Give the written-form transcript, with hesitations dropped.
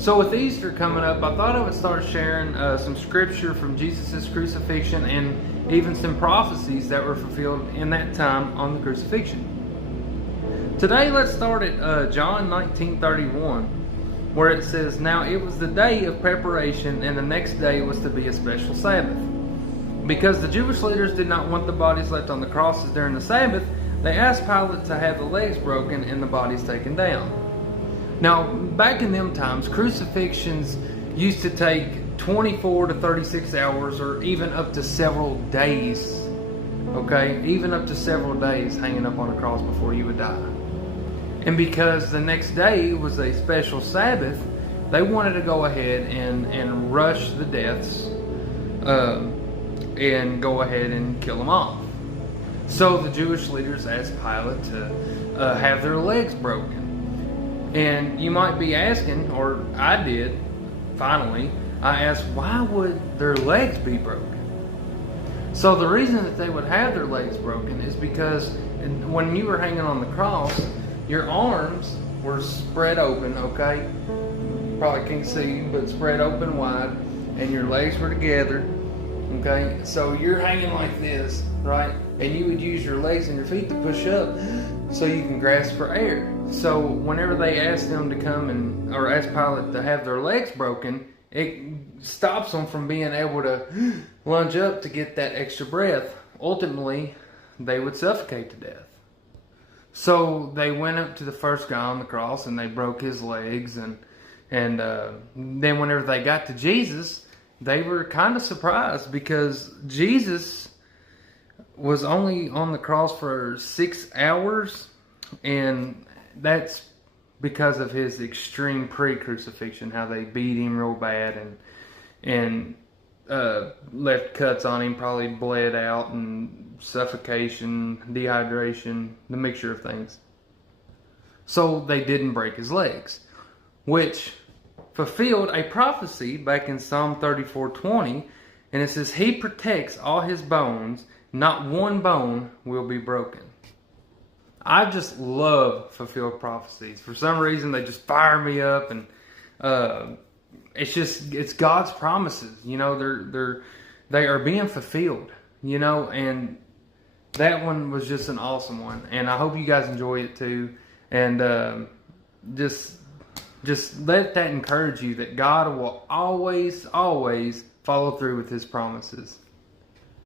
So with Easter coming up, I thought I would start sharing some scripture from Jesus' crucifixion and even some prophecies that were fulfilled in that time on the crucifixion. Today, let's start at John 19:31, where it says, "Now it was the day of preparation, and the next day was to be a special Sabbath. Because the Jewish leaders did not want the bodies left on the crosses during the Sabbath, they asked Pilate to have the legs broken and the bodies taken down." Now, back in them times, crucifixions used to take 24 to 36 hours or even up to several days. Okay? Even up to several days hanging up on a cross before you would die. And because the next day was a special Sabbath, they wanted to go ahead and rush the deaths and go ahead and kill them off. So the Jewish leaders asked Pilate to have their legs broken. And you might be asking, or I did, finally, I asked, why would their legs be broken? So the reason that they would have their legs broken is because when you were hanging on the cross, your arms were spread open, okay? You probably can't see, but spread open wide, and your legs were together, okay? So you're hanging like this, right? And you would use your legs and your feet to push up so you can grasp for air. So whenever they asked them to come or asked Pilate to have their legs broken, it stops them from being able to lunge up to get that extra breath. Ultimately, they would suffocate to death. So they went up to the first guy on the cross and they broke his legs, and then whenever they got to Jesus, they were kind of surprised because Jesus was only on the cross for 6 hours, and that's because of his extreme pre-crucifixion, how they beat him real bad and left cuts on him, probably bled out, and suffocation, dehydration, the mixture of things. So they didn't break his legs, which fulfilled a prophecy back in Psalm 34:20, and it says, "He protects all his bones, not one bone will be broken." I just love fulfilled prophecies. For some reason, they just fire me up, and it's God's promises. You know, they are being fulfilled. You know, and that one was just an awesome one, and I hope you guys enjoy it too. And just let that encourage you that God will always follow through with His promises.